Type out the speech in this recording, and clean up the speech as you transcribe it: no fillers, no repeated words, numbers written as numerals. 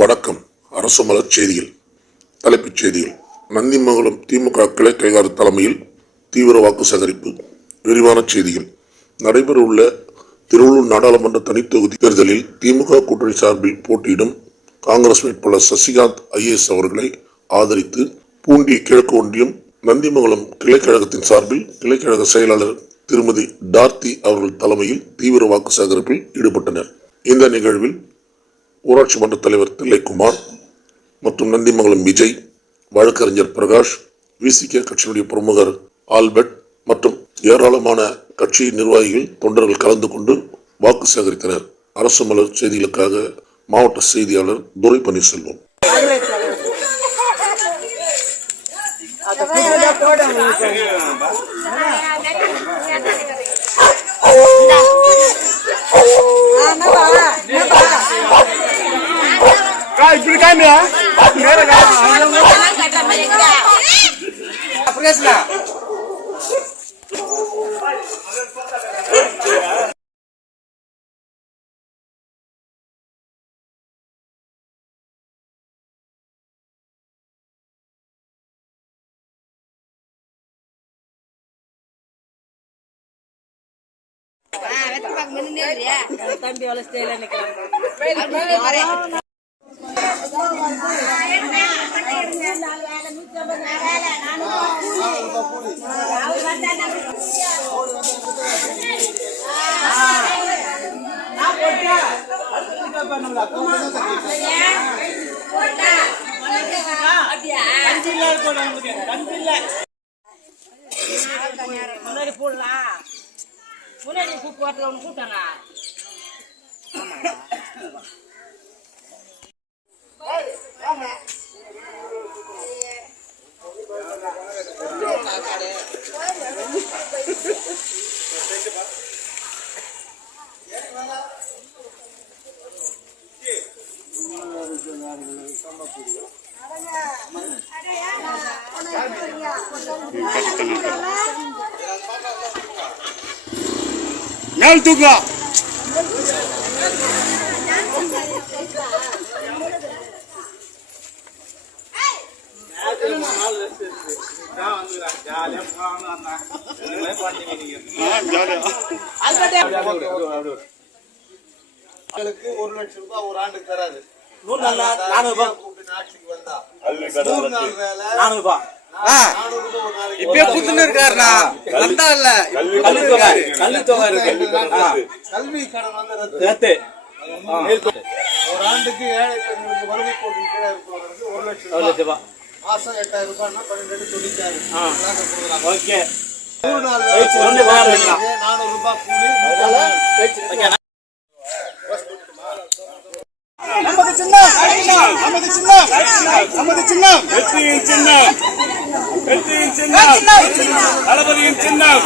வணக்கம். அரசு மலர் செய்திகள். தலைப்புச் செய்திகள். நந்திமங்கலம் திமுக கிளை கைகார் தலைமையில் தீவிர வாக்கு சேகரிப்பு. விரிவான செய்திகள். நடைபெறவுள்ள திருவள்ளூர் நாடாளுமன்ற தனித்தொகுதி தேர்தலில் திமுக கூட்டணி சார்பில் போட்டியிடும் காங்கிரஸ் வேட்பாளர் சசிகாந்த் IAS அவர்களை ஆதரித்து பூண்டி கிழக்கு ஒன்றியம் நந்திமங்கலம் கிளைக்கழகத்தின் சார்பில் கிளைக்கழக செயலாளர் திருமதி டார்த்தி அவர்கள் தலைமையில் தீவிர வாக்கு சேகரிப்பில் ஈடுபட்டனர். இந்த நிகழ்வில் ஊராட்சி மன்ற தலைவர் தில்லைக்குமார் மற்றும் நந்திமங்கலம் விஜய், வழக்கறிஞர் பிரகாஷ், VCK கட்சியினுடைய பிரமுகர் ஆல்பர்ட் மற்றும் ஏராளமான கட்சி நிர்வாகிகள், தொண்டர்கள் கலந்து கொண்டு வாக்கு சேகரித்தனர். அரசு மலர் செய்திகளுக்காக மாவட்ட செய்தியாளர் துரை பன்னீர்செல்வம். தம்பி எவ்வளவு ஸ்டைலா நிக்கிறாங்க. முன்னாடி போடலாம், முன்னாடி கூப்பிட்டு ஒன்று கூப்பிட்டாங்க. மேல் தூக்கா ₹1,00,000 ஒரு ஆண்டுக்கு தராது. இப்ப குத்துன்னு இருக்காருண்ணா. வந்தா இல்ல கல்வி கடன் வந்து ஒரு ஆண்டுக்கு ஏழை பெண்களுக்கு வறுமை கோட்டின் கீழே இருப்பவர்களுக்கு ₹1,00,000 மாசம் ₹8,000 $12,000 கூலி. நமது சின்னம், நமது சின்னம், நமது சின்னம், வெற்றியின் சின்னம், வெற்றியின் சின்னம், தளபதியின் சின்னம்.